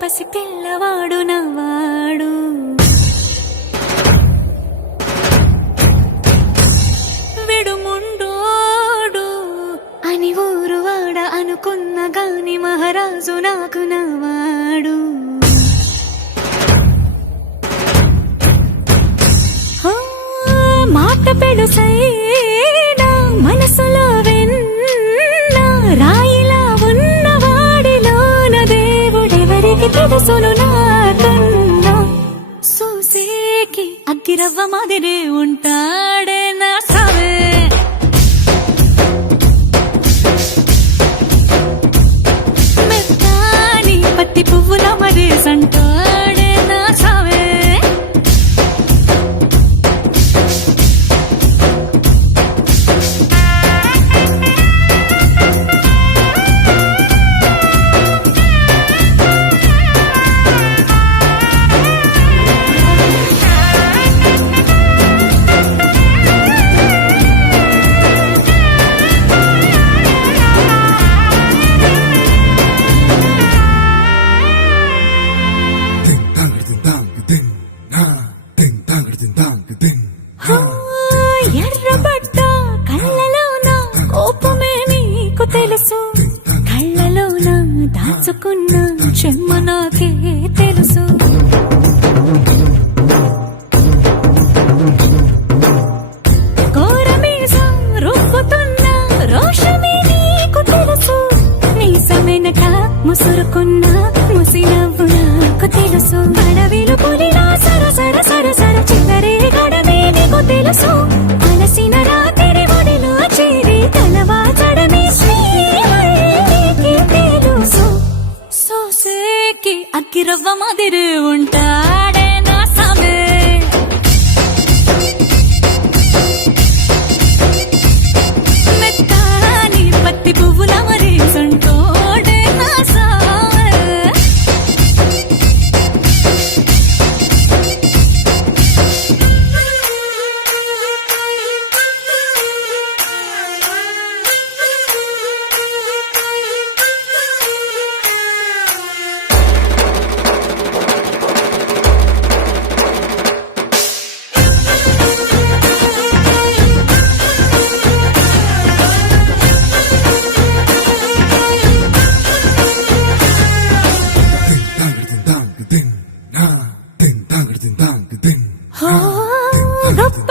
పసి పిల్లవాడు నవ్వాడు. విడుముండోడు అని ఊరువాడ అనుకున్న గాని మహారాజు నాకు నవ్వాడు. మాట పెడుసైనా మనసులో వెన్న రాయిలా ఉన్నవాడిలోన దేవుడెవరికి తెలుసును నాకన్నా. సూసేకి అగ్గిరవ్వ మాదిరే ఉంటాడే నా సావే. మెత్తాని పత్తి పువ్వుల మరేసంటాడే నా సావే. ఎర్రబడ్డ కళ్ళలోన కోపమే నీకు తెలుసు, కళ్ళలోన దాచుకున్న చెమ్మ నాకే తెలుసు. కోరమీసం రుబ్బుతున్న రోషమే నీకు తెలుసు, నీసమెనక ముసురుకున్న ముసినవ్వు నాకు తెలుసు. అడవిలు పులిలా సరసర సరసర చిల్లరే గడమే నీకు తెలుసు. అలసిన రాత్రి ఒడిలో చేరి తలవాచడమే శ్రీకి తెలుసు. సోసేకి అగ్గిరవ్వ మాదిరి ఉంటాడే నా సామే. మెత్తాని పత్తి పువ్వుల మరేసంటోడే నా సామే. గొప్ప